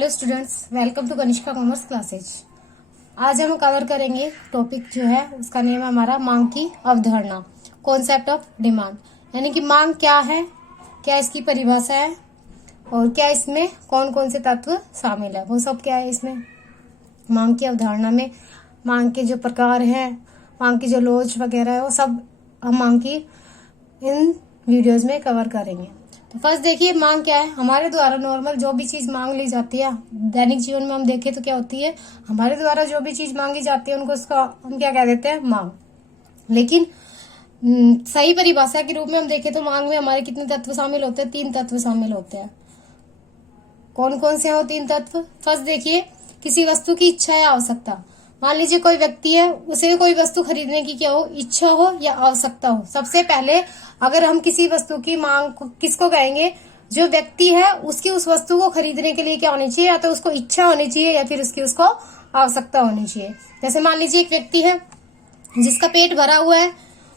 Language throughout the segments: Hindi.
Hello students, welcome to Kanishka commerce classes. आज हम कवर करेंगे टॉपिक जो है उसका नेम है हमारा मांग की अवधारणा, कॉन्सेप्ट ऑफ डिमांड। यानी कि मांग क्या है, क्या इसकी परिभाषा है और क्या इसमें कौन कौन से तत्व शामिल है, वो सब क्या है इसमें मांग की अवधारणा में। मांग के जो प्रकार हैं, मांग की जो लॉज वगैरह है, वो सब हम मांग की इन वीडियोज में कवर करेंगे। तो फर्स्ट देखिए मांग क्या है। हमारे द्वारा नॉर्मल जो भी चीज मांग ली जाती है दैनिक जीवन में हम देखें तो क्या होती है, हमारे द्वारा जो भी चीज मांगी जाती है उनको उसका हम क्या कह देते हैं, मांग। लेकिन सही परिभाषा के रूप में हम देखें तो मांग में हमारे कितने तत्व शामिल होते हैं, 3 तत्व शामिल होते हैं। कौन कौन से हो 3 तत्व। फर्स्ट देखिए, किसी वस्तु की इच्छा या आवश्यकता। मान लीजिए कोई व्यक्ति है, उसे कोई वस्तु खरीदने की क्या हो, इच्छा हो या आवश्यकता हो। सबसे पहले अगर हम किसी वस्तु की मांग किसको कहेंगे, जो व्यक्ति है उसकी उस वस्तु को खरीदने के लिए क्या होनी चाहिए, या तो उसको इच्छा होनी चाहिए या फिर उसकी उसको आवश्यकता होनी चाहिए। जैसे मान लीजिए एक व्यक्ति है जिसका पेट भरा हुआ है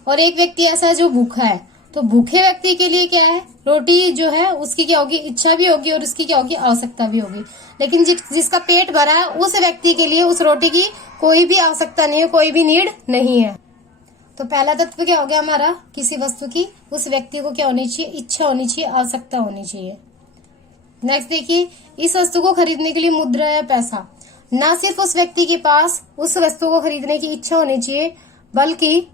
और एक व्यक्ति ऐसा है जो भूखा है। तो भूखे व्यक्ति के लिए क्या है, रोटी जो है उसकी क्या होगी, इच्छा भी होगी और उसकी क्या होगी, आवश्यकता भी होगी। लेकिन जिसका पेट भरा है उस व्यक्ति के लिए उस रोटी की कोई भी आवश्यकता नहीं है, कोई भी नीड नहीं है। तो पहला तत्व क्या हो गया हमारा, किसी वस्तु की उस व्यक्ति को क्या होनी चाहिए, इच्छा होनी चाहिए, आवश्यकता होनी चाहिए। नेक्स्ट देखिए, इस वस्तु को खरीदने के लिए मुद्रा या पैसा। ना सिर्फ उस व्यक्ति के पास उस वस्तु को खरीदने की इच्छा होनी चाहिए, बल्कि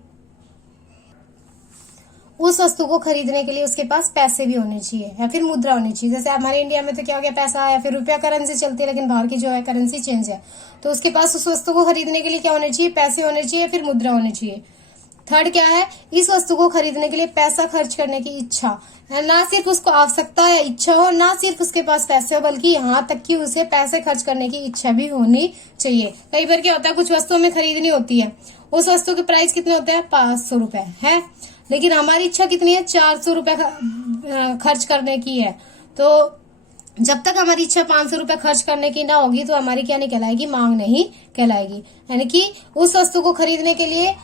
उस वस्तु को खरीदने के लिए उसके पास पैसे भी होने चाहिए या फिर मुद्रा होनी चाहिए। जैसे हमारे इंडिया में तो क्या हो गया, पैसा या फिर रुपया करेंसी चलती है, लेकिन बाहर की जो है करेंसी चेंज है। तो उसके पास उस वस्तु को खरीदने के लिए क्या होने चाहिए, पैसे होने चाहिए या फिर मुद्रा होनी चाहिए। थर्ड क्या है, इस वस्तु को खरीदने के लिए पैसा खर्च करने की इच्छा। ना सिर्फ उसको आवश्यकता या इच्छा हो, ना सिर्फ उसके पास पैसे हो, बल्कि यहाँ तक कि उसे पैसे खर्च करने की इच्छा भी होनी चाहिए। कई बार क्या होता है, कुछ वस्तुओं में खरीदनी होती है, उस वस्तु के प्राइस कितने होते हैं, 500 रुपए है, लेकिन हमारी इच्छा कितनी है, 400 रुपए खर्च करने की है। तो जब तक हमारी इच्छा 500 रुपए खर्च करने की ना होगी तो हमारी क्या नहीं कहलाएगी, मांग नहीं कहलाएगी। यानी कि उस वस्तु को खरीदने के लिए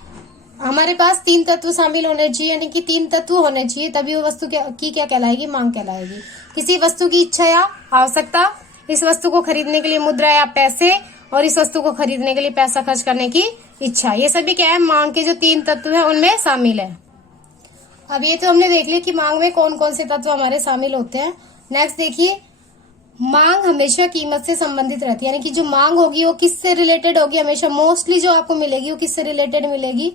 हमारे पास 3 तत्व शामिल होने चाहिए, यानी कि 3 तत्व होने चाहिए, तभी वो वस्तु की क्या कहलाएगी, मांग कहलाएगी। किसी वस्तु की इच्छा या आवश्यकता, इस वस्तु को खरीदने के लिए मुद्रा या पैसे, और इस वस्तु को खरीदने के लिए पैसा खर्च करने की इच्छा, ये सभी क्या है, मांग के जो 3 तत्व है उनमें शामिल है। अब ये तो हमने देख लिया कि मांग में कौन कौन से तत्व हमारे शामिल होते हैं। नेक्स्ट देखिए, मांग हमेशा कीमत से संबंधित रहती है। यानी कि जो मांग होगी वो किससे रिलेटेड होगी, हमेशा मोस्टली जो आपको मिलेगी वो किससे रिलेटेड मिलेगी,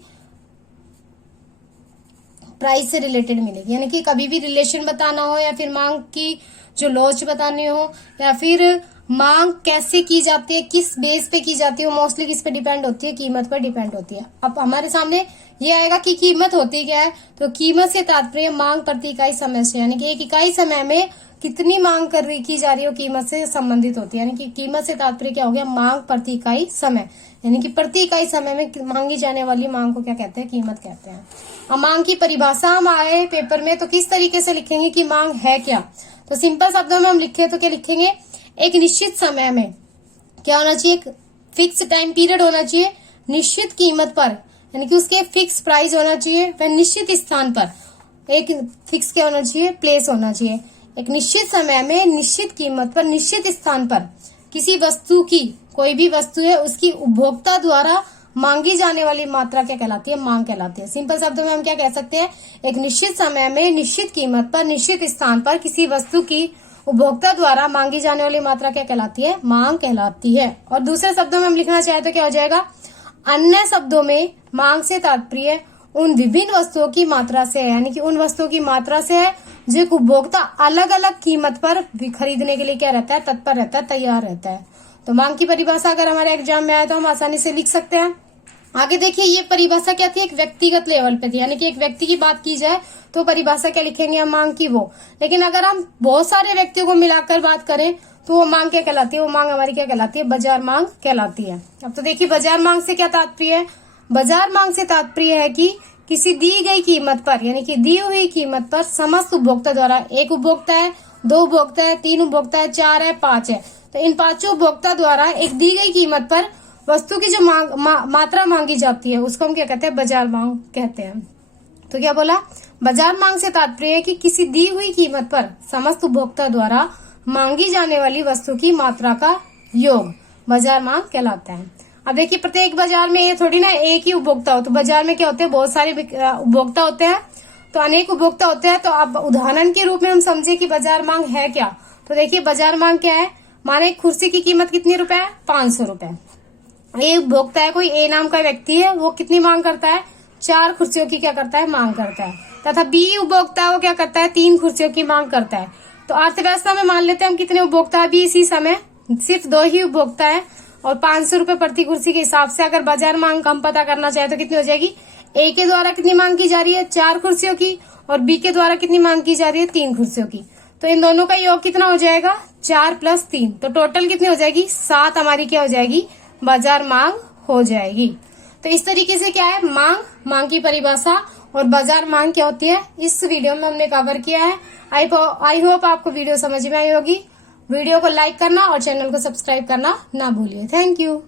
प्राइस से रिलेटेड मिलेगी। यानी कि कभी भी रिलेशन बताना हो या फिर मांग की जो लॉज बतानी हो या फिर मांग कैसे की जाती है, किस बेस पे की जाती है, मोस्टली किस पे डिपेंड होती है, कीमत पर डिपेंड होती है। अब हमारे सामने ये आएगा कि कीमत होती क्या है, तो कीमत से तात्पर्य मांग प्रति इकाई समय से, यानी कि एक इकाई समय में कितनी मांग की जा रही हो कीमत से संबंधित होती है। यानी कि कीमत से तात्पर्य क्या हो गया, मांग प्रति इकाई समय, यानी कि प्रति इकाई समय में मांगी जाने वाली मांग को क्या कहते हैं, कीमत कहते हैं। अब मांग की परिभाषा हम आए पेपर में तो किस तरीके से लिखेंगे कि मांग है क्या, तो सिंपल शब्दों में हम लिखे तो क्या लिखेंगे, एक निश्चित समय में क्या होना चाहिए, एक फिक्स टाइम पीरियड होना चाहिए, निश्चित कीमत पर, यानी कि उसके फिक्स प्राइस होना चाहिए, वह निश्चित स्थान पर, एक फिक्स क्या होना चाहिए, प्लेस होना चाहिए। एक निश्चित समय में निश्चित कीमत पर निश्चित स्थान पर किसी वस्तु की, कोई भी वस्तु है उसकी उपभोक्ता द्वारा मांगी जाने वाली मात्रा क्या कहलाती है, मांग कहलाती है। सिंपल शब्दों में हम क्या कह सकते हैं, एक निश्चित समय में निश्चित कीमत पर निश्चित स्थान पर किसी वस्तु की उपभोक्ता द्वारा मांगी जाने वाली मात्रा क्या कहलाती है, मांग कहलाती है। और दूसरे शब्दों में हम लिखना चाहे तो क्या हो जाएगा, अन्य शब्दों में मांग से तात्पर्य उन विभिन्न वस्तुओं की मात्रा से है, यानी कि उन वस्तुओं की मात्रा से है जो एक उपभोक्ता अलग अलग कीमत पर खरीदने के लिए क्या रहता है, तत्पर रहता है, तैयार रहता है। तो मांग की परिभाषा अगर हमारे एग्जाम में आए तो हम आसानी से लिख सकते हैं। आगे देखिए, ये परिभाषा क्या थी, एक व्यक्तिगत लेवल पे थी, यानी कि एक व्यक्ति की बात की जाए तो परिभाषा क्या लिखेंगे हम, मांग की वो। लेकिन अगर हम बहुत सारे व्यक्तियों को मिलाकर बात करें तो वो मांग क्या कहलाती है, वो मांग हमारी क्या कहलाती है, बाजार मांग कहलाती है। अब तो देखिए बाजार मांग से क्या तात्पर्य है, बाजार मांग से तात्पर्य है कि किसी दी गई कीमत पर, यानी कि दी हुई कीमत पर समस्त उपभोक्ता द्वारा, एक उपभोक्ता है, 2 उपभोक्ता है, 3 उपभोक्ता है, 4 है, 5 है, तो इन 5 उपभोक्ता द्वारा एक दी गई कीमत पर वस्तु की जो मात्रा मांगी जाती है उसको हम क्या कहते हैं, बाजार मांग कहते हैं। तो क्या बोला, बाजार मांग से तात्पर्य है कि किसी दी हुई कीमत पर समस्त उपभोक्ता द्वारा मांगी जाने वाली वस्तु की मात्रा का योग बाजार मांग कहलाता है। अब देखिए प्रत्येक बाजार में ये थोड़ी ना एक ही उपभोक्ता हो, तो बाजार में क्या होते हैं, बहुत सारे उपभोक्ता होते हैं, तो अनेक उपभोक्ता होते हैं। तो अब उदाहरण के रूप में हम समझे कि बाजार मांग है क्या, तो देखिए बाजार मांग क्या है। माने कुर्सी की कीमत कितनी रुपए है, 500 रुपए। ये उपभोक्ता है, कोई ए नाम का व्यक्ति है, वो कितनी मांग करता है, 4 कुर्सियों की क्या करता है, मांग करता है। तथा बी उपभोक्ता है, वो क्या करता है, 3 कुर्सियों की मांग करता है। तो अर्थव्यवस्था में मान लेते हैं हम कितने उपभोक्ता है, इसी समय सिर्फ 2 ही उपभोक्ता है और 500 रुपए प्रति कुर्सी के हिसाब से अगर बाजार मांग हम पता करना चाहे तो कितनी हो जाएगी। ए के द्वारा कितनी मांग की जा रही है, 4 कुर्सियों की, और बी के द्वारा कितनी मांग की जा रही है, 3 कुर्सियों की। तो इन दोनों का योग कितना हो जाएगा, 4 + 3, तो टोटल कितनी हो जाएगी, 7 हमारी क्या हो जाएगी, बाजार मांग हो जाएगी। तो इस तरीके से क्या है, मांग की परिभाषा और बाजार मांग क्या होती है, इस वीडियो में हमने कवर किया है। आई होप आपको वीडियो समझ में आई होगी। वीडियो को लाइक करना और चैनल को सब्सक्राइब करना ना भूलिए। Thank you.